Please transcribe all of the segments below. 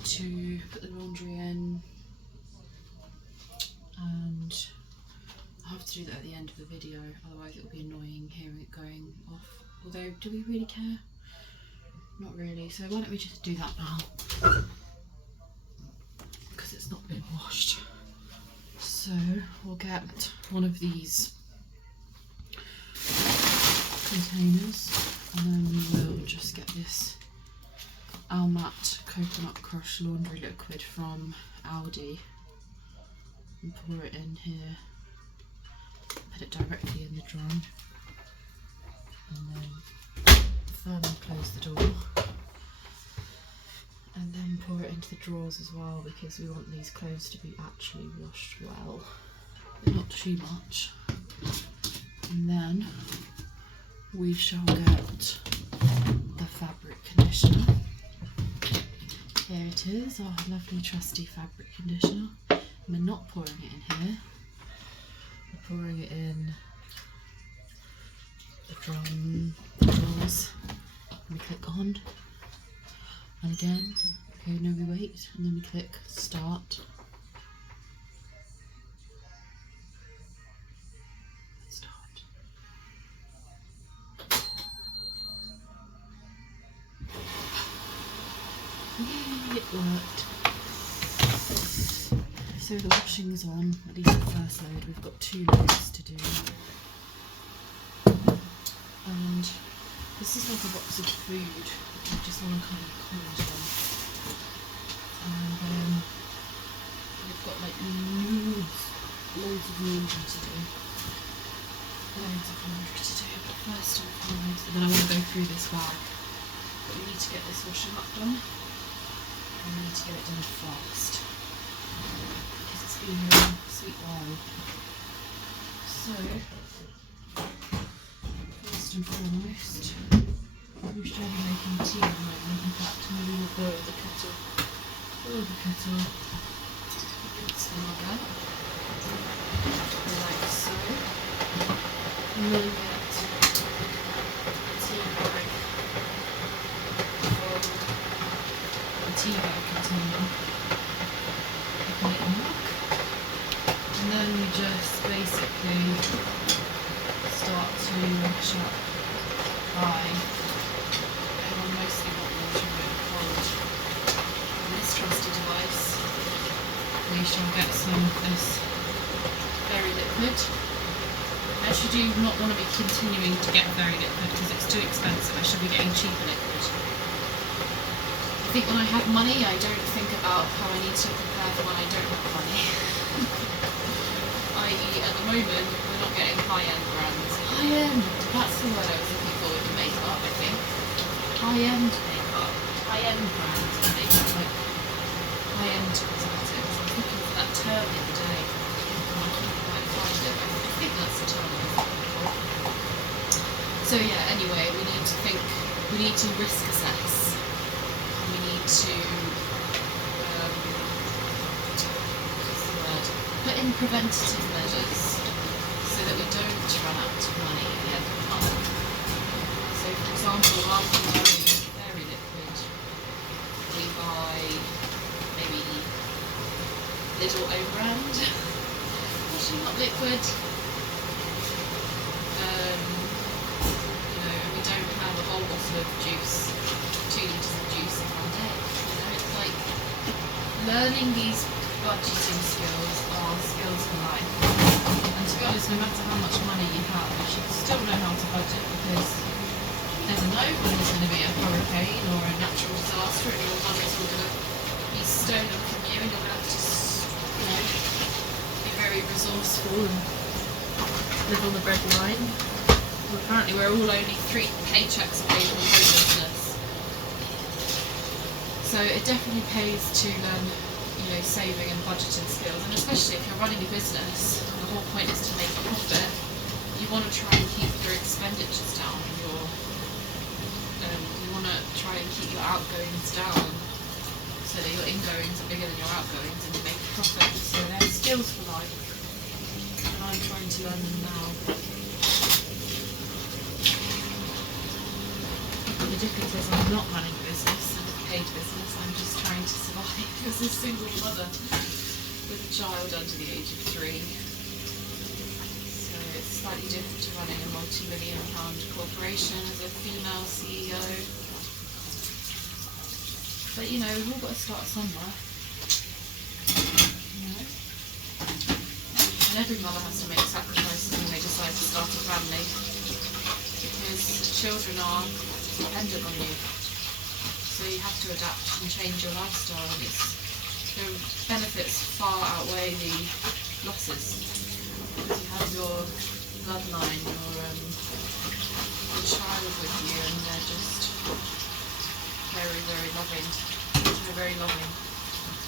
need to put the laundry in, and I'll have to do that at the end of the video, otherwise it will be annoying hearing it going off. Although, do we really care? Not really, so why don't we just do that now? Because it's not been washed. So we'll get one of these containers, and then we will just get this Almat Coconut Crush Laundry Liquid from Aldi and pour it in here. Put it directly in the drum, and then firmly close the door, and then pour it into the drawers as well, because we want these clothes to be actually washed well, but not too much. And then we shall get the fabric conditioner. Here it is, our lovely trusty fabric conditioner. We're not pouring it in here, we're pouring it in the drawers, and we click on, and again, okay, no, we wait, and then we click start. Start. Yay, it worked. So the washing is on, at least the first load. We've got 2 loads to do. And this is like a box of food, which I just want to kind of comment on. And we've got like loads of laundry to do. But first and foremost, and then I want to go through this bag. But we need to get this washing up done. And we need to get it done fast, because it's been a sweet while. So, first and foremost, we're generally making tea at the moment. In fact, maybe we'll boil the kettle. Boil the kettle. It's the mother. Like so. And then get a tea bag from a tea bag container. Open it and look. And then we just basically start to wash up by mostly hot water and cold. And this trusty device, we shall get some of this very liquid. I actually do not want to be continuing to get very liquid because it's too expensive. I should be getting cheaper liquid. I think when I have money, I don't think about how I need to prepare for when I don't have money. I.e. at the moment, we're not getting high-end brands. High-end! That's the word I was looking for with the makeup, I think. High-end makeup. High-end brands and makeup, like high-end cosmetics. I was looking for that term the other day, and I couldn't quite find it. I think that's the term I was looking for. So yeah, anyway, we need to risk assess. We need to put in preventative measures so that we don't run out of money at the end of the month. So for example, rather than buying very liquid, we buy maybe Lidl own brand washing up liquid. And we don't have a whole bottle of juice, 2 litres of juice in one day. It's like learning these budgeting skills are skills for life. And to be honest, no matter how much money you have, you should still know how to budget, because you never know when there's going to be a hurricane or a natural disaster and your money's all going to be stolen from you, and you're going to have to just, be very resourceful and live on the breadline. Well, apparently we're all only 3 paychecks away from homelessness. So it definitely pays to learn saving and budgeting skills, and especially if you're running a business, the whole point is to make a profit. You want to try and keep your expenditures down, you want to try and keep your outgoings down so that your ingoings are bigger than your outgoings and you make a profit. So they're skills for life, and I'm trying to learn them now. The difference is I'm not running a business, and paid business. I'm just trying to survive as a single mother with a child under the age of 3. So it's slightly different to running a multi-million-pound corporation as a female CEO. But you know, we've all got to start somewhere. You know? And every mother has to make sacrifices when they decide to start a family, because children are dependent on you. So you have to adapt and change your lifestyle, and the benefits far outweigh the losses, because you have your bloodline, your child with you, and they're just very, very loving. They're very loving.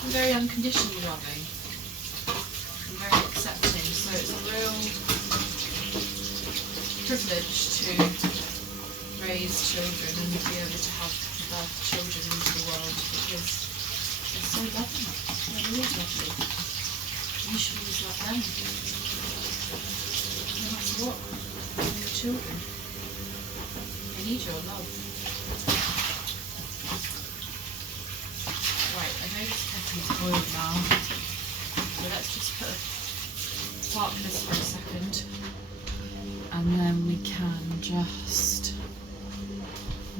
And very unconditionally loving. And very accepting. So it's a real privilege to raise children and be able to have birth children into the world, because they're so lovely. They're always lovely. You should always love them. No matter what. They're your children. They need your love. Right, I know this kettle's boiled now, so let's just park this for a second, and then we can just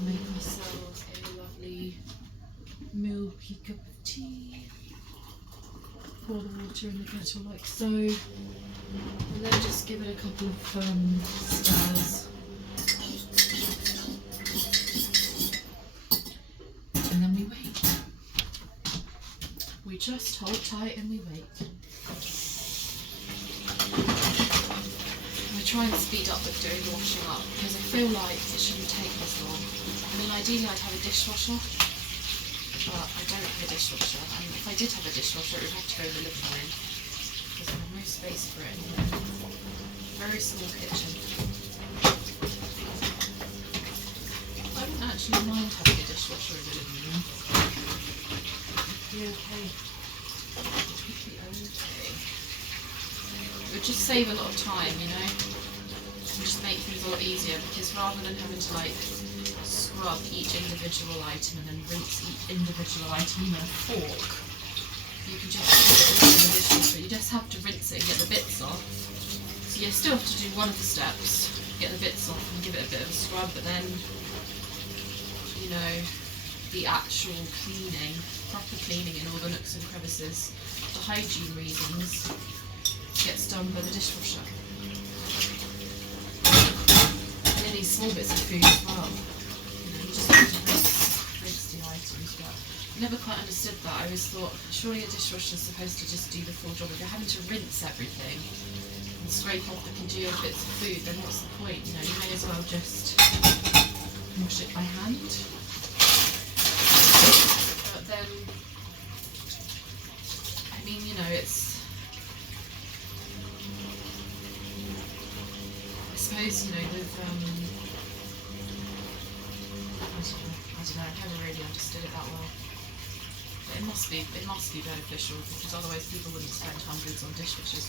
make ourselves a lovely milky cup of tea. Pour the water in the kettle like so, and then just give it a couple of stirs. And then we wait. We just hold tight and we wait. I try and speed up with doing the washing up, because I feel like it shouldn't take this long. I mean, ideally I'd have a dishwasher, but I don't have a dishwasher, and if I did have a dishwasher it would have to go in the living room, because I have no space for it. Very small kitchen. I wouldn't actually mind having a dishwasher in the living room. It'd be okay. It would be okay. It would just save a lot of time, you know, and just make things a lot easier, because rather than having to like scrub each individual item and then rinse each individual item with a fork, you can just put it all in the dishwasher. You just have to rinse it and get the bits off. So you still have to do one of the steps, get the bits off and give it a bit of a scrub, but then, you know, the actual cleaning, proper cleaning in all the nooks and crevices, for hygiene reasons, gets done by the dishwasher. And then these small bits of food as well. You know, you just have to rinse the items, but I never quite understood that. I always thought, surely a dishwasher is supposed to just do the full job. If you're having to rinse everything and scrape off the congealed bits of food, then what's the point? You know, you may as well just wash it by hand. But then, I mean, you know, it's, I suppose, you know, with, I don't know, I've never really understood it that well. But it must be beneficial, because otherwise people wouldn't spend hundreds on dishwashers.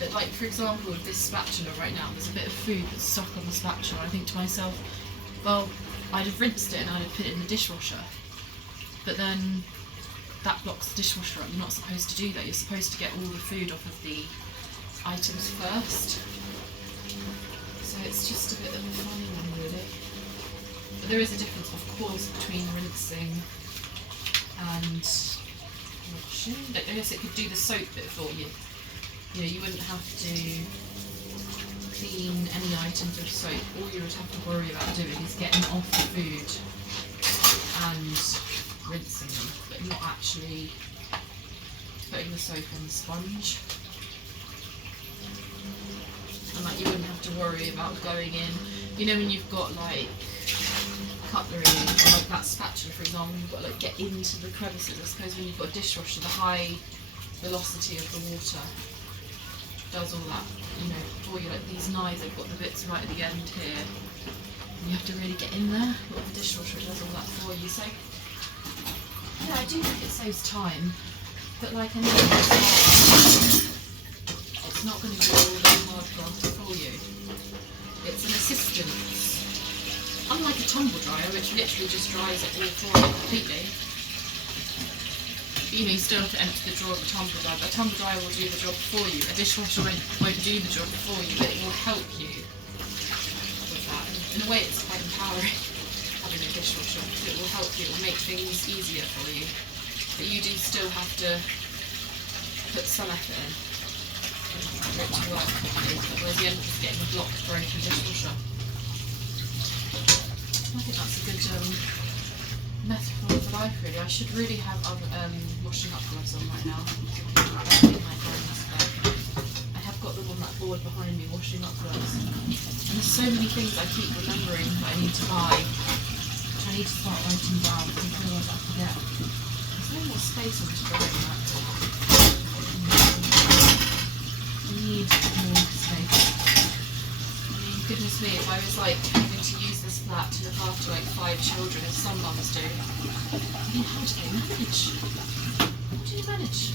But for example, with this spatula right now, there's a bit of food that's stuck on the spatula. I think to myself, well, I'd have rinsed it and I'd have put it in the dishwasher. But then that blocks the dishwasher up. You're not supposed to do that. You're supposed to get all the food off of the items first. So it's just a bit of a funny one, really. But there is a difference, of course, between rinsing and washing. I guess it could do the soap bit for you. You know, you wouldn't have to clean any items with soap. All you would have to worry about doing is getting off the food and rinsing them, but not actually putting the soap on the sponge. And like, you wouldn't have to worry about going in, you know, when you've got like cutlery, or like that spatula for example, you've got to like get into the crevices. I suppose when you've got a dishwasher, the high velocity of the water does all that, you know, for you. Like these knives, they've got the bits right at the end here, and you have to really get in there. But with the dishwasher, it does all that for you. So yeah, I do think it saves time, but like anything else, it's not going to do all the hard graft for you. It's an assistance. unlike a tumble dryer, which literally just dries it all for you completely. You know, you still have to empty the drawer of a tumble dryer, but a tumble dryer will do the job for you. A dishwasher won't do the job for you, but it will help you with that. And in a way, it's quite empowering having a dishwasher, because it will help you, it will make things easier for you. But you do still have to put some effort in for it to work properly, otherwise you end up just getting a blocked, broken dishwasher. I think that's a good metaphor for life, really. I should really have other washing up gloves on right now. I have got them on that board behind me, washing up gloves. And there's so many things I keep remembering that I need to buy, which I need to start writing down because otherwise I forget. There's no more space on this drawing mat. I need more space. I mean, goodness me, if I was like having to use this flat to look after like 5 children, as some mums do, I mean, how do they manage? How do you manage?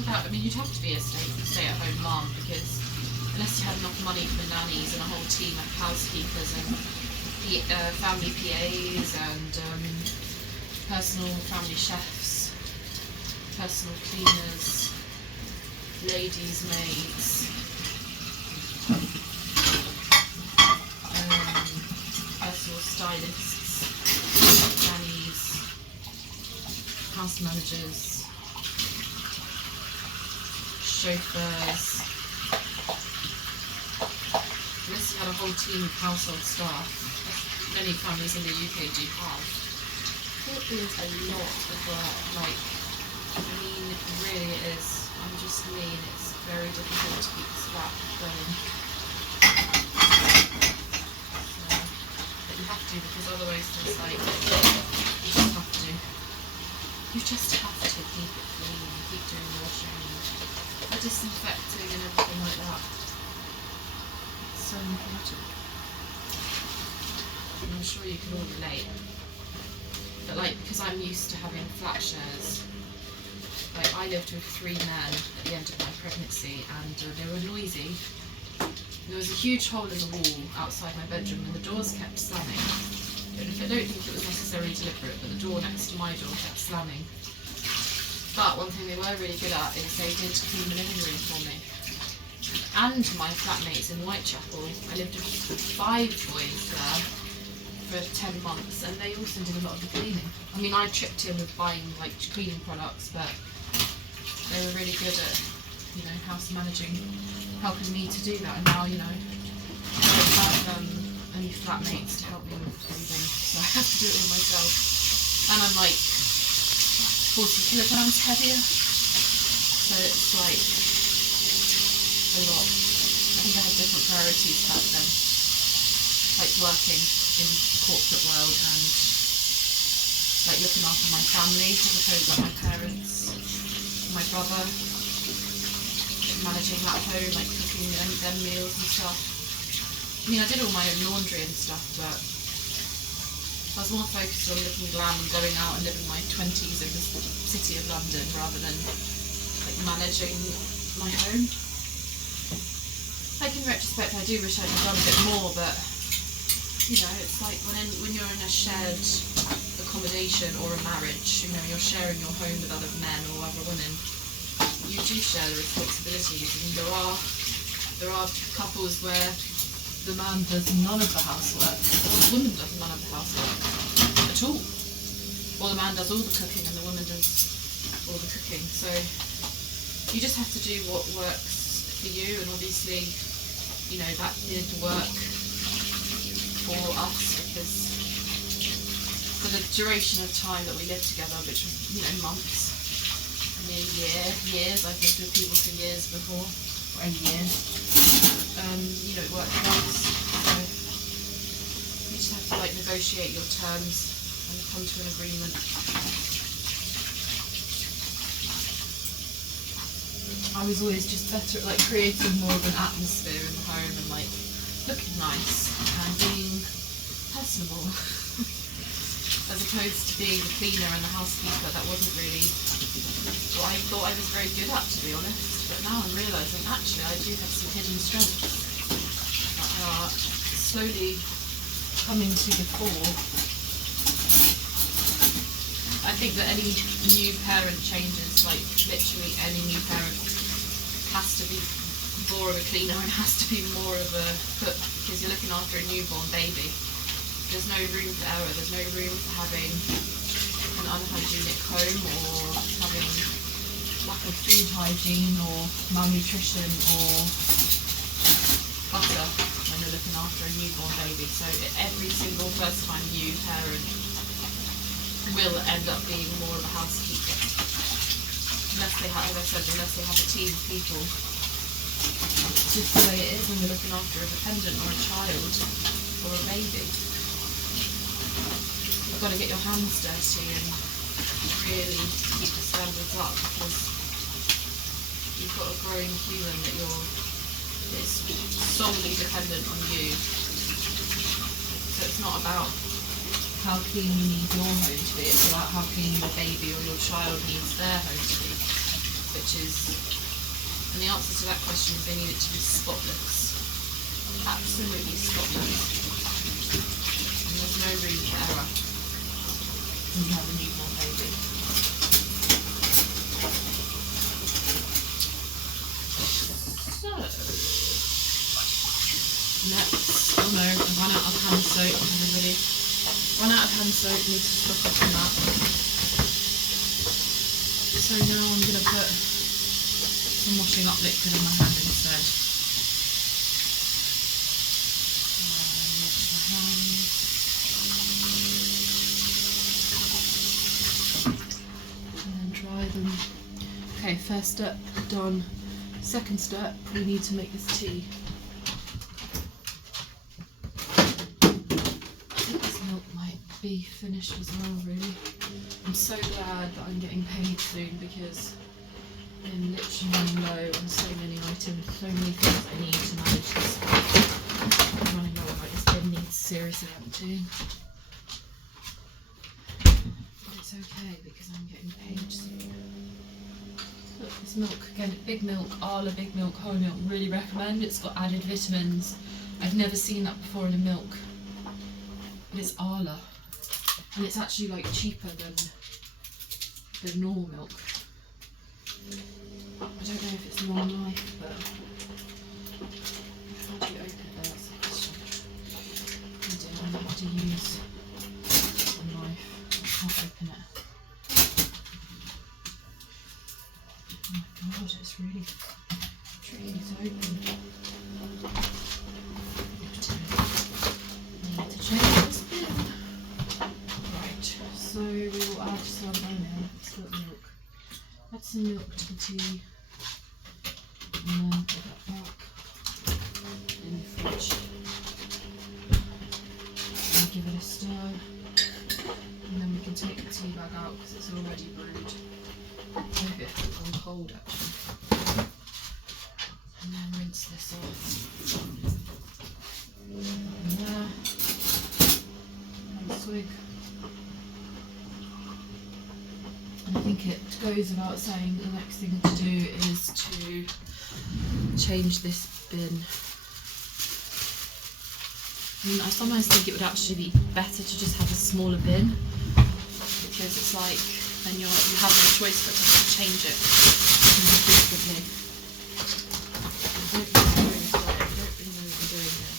Without, I mean, you'd have to be a stay-at-home mum, because unless you had enough money for nannies and a whole team of housekeepers and family PAs and personal family chefs, personal cleaners, ladies' maids, personal stylists, nannies, house managers, chauffeurs. Unless you had a whole team of household staff, many families in the UK do have. It is a lot of work, like, I mean, it really is. I'm just mean, it's very difficult to keep this flat going. So, but you have to, because otherwise there's like, you just have to. You just have to keep it clean and keep doing the washing and the disinfecting and everything like that. It's so important. And I'm sure you can all relate. But like, because I'm used to having flat shares, like I lived with 3 men at the end of my pregnancy, and they were noisy. There was a huge hole in the wall outside my bedroom and the doors kept slamming. I don't think it was necessarily deliberate, but the door next to my door kept slamming. But one thing they were really good at is they did clean the living room for me. And my flatmates in Whitechapel, I lived with 5 boys there for 10 months, and they also did a lot of the cleaning. I mean, I tripped in with buying like cleaning products, but they were really good at, you know, house managing, helping me to do that. And now, you know, I don't have any flatmates to help me with cleaning, so I have to do it all myself. And I'm like 40 kilograms heavier, so it's like a lot. I think I had different priorities back then, like working in corporate world and like looking after my family, as opposed to my parents, my brother, managing that home, like cooking them meals and stuff. I mean, I did all my own laundry and stuff, but I was more focused on looking glam and going out and living my 20s in the city of London rather than like managing my home. Like in retrospect, I do wish I'd have done a bit more, but you know, it's like when you're in a shared accommodation or a marriage, you know, you're sharing your home with other men or other women, you do share the responsibilities, and there are couples where the man does none of the housework, or the woman does none of the housework at all, or the man does all the cooking and the woman does all the cooking. So you just have to do what works for you, and obviously, you know, that did work for us, because for the duration of time that we lived together, which was, you know, months, I mean, years, I've lived with people for years before, or a year, you know, it worked for us. So you just have to like negotiate your terms and come to an agreement. I was always just better at like creating more of an atmosphere in the home and like looking nice and being personable as opposed to being the cleaner and the housekeeper. That wasn't really what I thought I was very good at, to be honest, but now I'm realising actually I do have some hidden strengths that are slowly coming to before. I think that any new parent changes, like literally any new parent has to be more of a cleaner and has to be more of a cook, because you're looking after a newborn baby. There's no room for error, there's no room for having an unhygienic home or having lack of food hygiene or malnutrition or clutter when you're looking after a newborn baby. So every single first time new parent will end up being more of a housekeeper. Unless they have, as I said, unless they have a team of people. It's just the way it is when you're looking after a dependent or a child or a baby. You've got to get your hands dirty and really keep the standards up, because you've got a growing human that it's solely dependent on you. So it's not about how clean you need your home to be, it's about how clean your baby or your child needs their home to be. And the answer to that question is they need it to be spotless. Absolutely spotless. And there's no room for error when you have a newborn baby. So, next, oh no, I've run out of hand soap, everybody. Run out of hand soap, need to stock up on that. So now I'm going to put some washing up liquid on my hand instead. Wash my hands. And then dry them. Okay, first step done. Second step, we need to make this tea. Be finished as well, really. I'm so glad that I'm getting paid soon, because I'm literally running low on so many items, so many things I need to manage this week. I'm running low on, like, this bin needs seriously emptying. But it's okay because I'm getting paid soon. Look, this milk, again, big milk, Arla big milk, whole milk, really recommend. It's got added vitamins. I've never seen that before in a milk. But it's Arla. And it's actually like cheaper than normal milk. I don't know if it's momlife, but how do you open it there? That's the question. I don't know how to use a knife. I can't open it. Oh my god, it's really tricky to open. Need to change this bin. So we will add some, milk. Add some milk to the tea, and then put that back in the fridge. And give it a stir, and then we can take the tea bag out because it's already brewed. Maybe it's gone cold actually. And then rinse this off. And there. And a swig. I think it goes without saying the next thing to do is to change this bin. I mean, I sometimes think it would actually be better to just have a smaller bin, because it's like then you have no choice but to change it frequently. I don't really know what I'm doing here.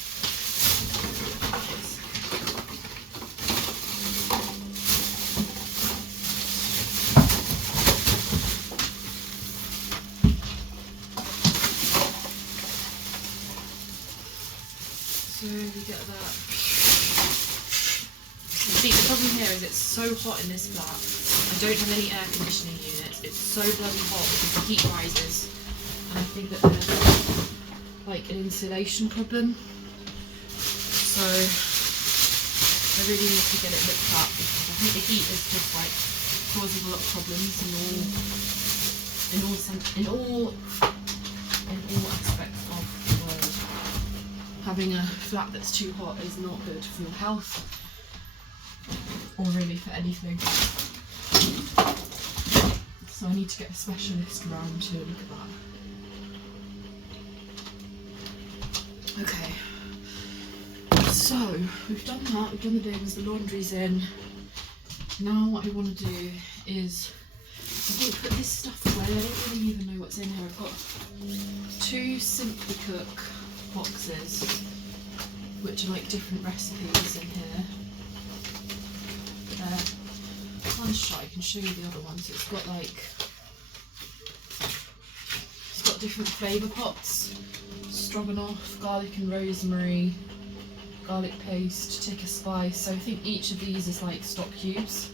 So we get that. See, the problem here is it's so hot in this flat. I don't have any air conditioning units. It's so bloody hot because the heat rises. And I think that there's like an insulation problem. So I really need to get it looked at, because I think the heat is just like causing a lot of problems in all aspects of the world. Having a flat that's too hot is not good for your health, or really for anything. So I need to get a specialist around to look at that. Okay, So we've done that, we've done the bins, the laundry's in. Now what I want to do is, I think, put this stuff away. I don't really even know what's in here. I've got 2 Simply Cook boxes, which are like different recipes in here. One shot, I can show you the other one. So it's got different flavour pots: stroganoff, garlic and rosemary, garlic paste, tikka spice. So I think each of these is like stock cubes,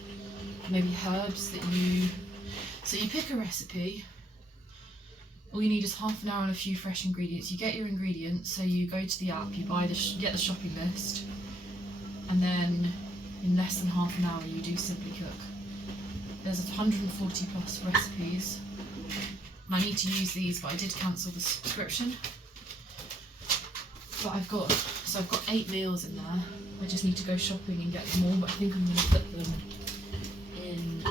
maybe herbs that you. So you pick a recipe. All you need is half an hour and a few fresh ingredients. You get your ingredients, so you go to the app, you buy get the shopping list, and then in less than half an hour you do Simply Cook. There's 140 plus recipes, and I need to use these, but I did cancel the subscription. But I've got 8 meals in there. I just need to go shopping and get them all, but I think I'm going to put them in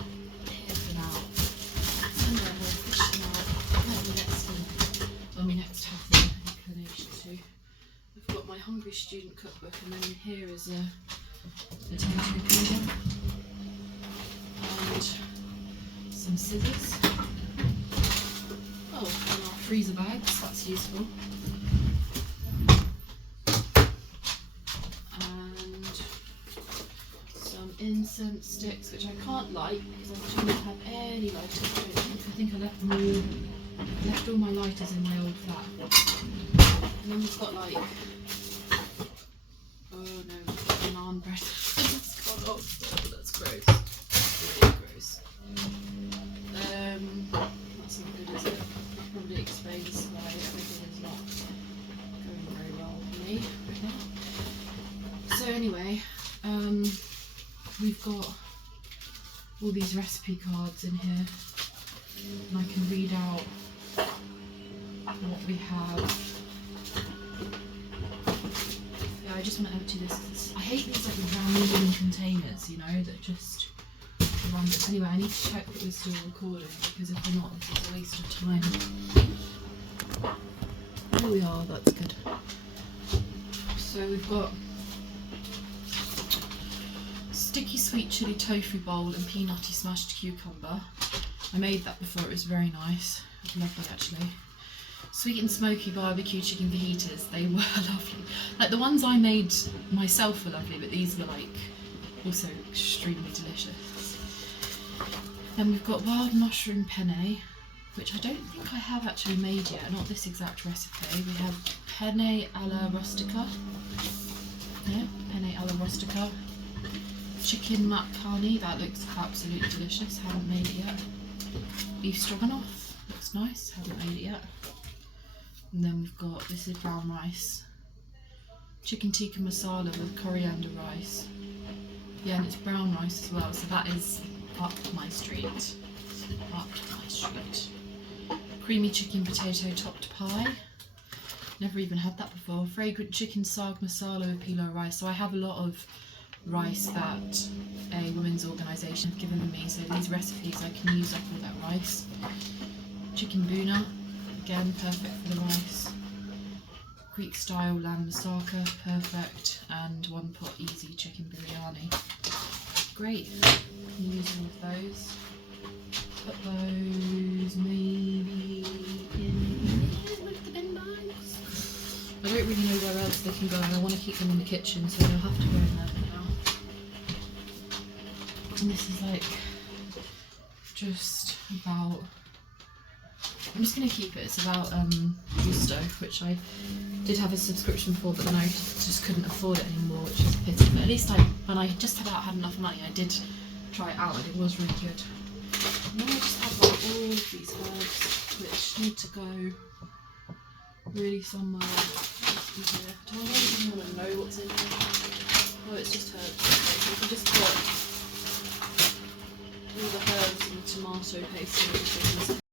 here for now. And then we'll fish them out when we next have the inclination to. I've got my Hungry Student cookbook, and then here is a tomato peeler and some scissors. Oh, and our freezer bags, that's useful. Incense sticks, which I can't light because I do not have any lighters. I think I left all my lighters in my old flat. And then we've got like, oh no, naan bread. It's gone off. That's gross. That's really gross. That's not good, is it? That probably explains why everything is not going very well for me right now. So anyway, we've got all these recipe cards in here, and I can read out what we have. Yeah, I just want to empty this. I hate these like random containers, you know, that just random. Anyway, I need to check that we're still recording, because if we're not, it's a waste of time. There we are, that's good. So we've got sticky sweet chili tofu bowl and peanutty smashed cucumber. I made that before, it was very nice. I love that actually. Sweet and smoky barbecue chicken fajitas, they were lovely. Like the ones I made myself were lovely, but these were like also extremely delicious. Then we've got wild mushroom penne, which I don't think I have actually made yet, not this exact recipe. We have penne alla rustica. Yeah, penne alla rustica. Chicken makhani, that looks absolutely delicious, haven't made it yet. Beef stroganoff, looks nice, haven't made it yet. And then we've got, this is brown rice. Chicken tikka masala with coriander rice. Yeah, and it's brown rice as well, so that is up my street. Up my street. Creamy chicken potato topped pie. Never even had that before. Fragrant chicken saag masala with pilau rice. So I have a lot of rice that a women's organisation have given me, so these recipes I can use up all that rice. Chicken boona, again perfect for the rice. Greek style lamb moussaka, perfect, and one pot easy chicken biryani. Great, can use all of those. Put those maybe in with the bin bags. I don't really know where else they can go, and I want to keep them in the kitchen, so they'll have to go in there for now. And this is like just about, I'm just going to keep it, it's about Gusto, which I did have a subscription for, but then I just couldn't afford it anymore, which is a pity. But at least when I just about had enough money, I did try it out and it was really good. And then I just have like all of these herbs which need to go really somewhere easier. Do I even want to know what's in here? Oh, it's just herbs. Okay, so we can just put all the herbs and the tomato paste and everything.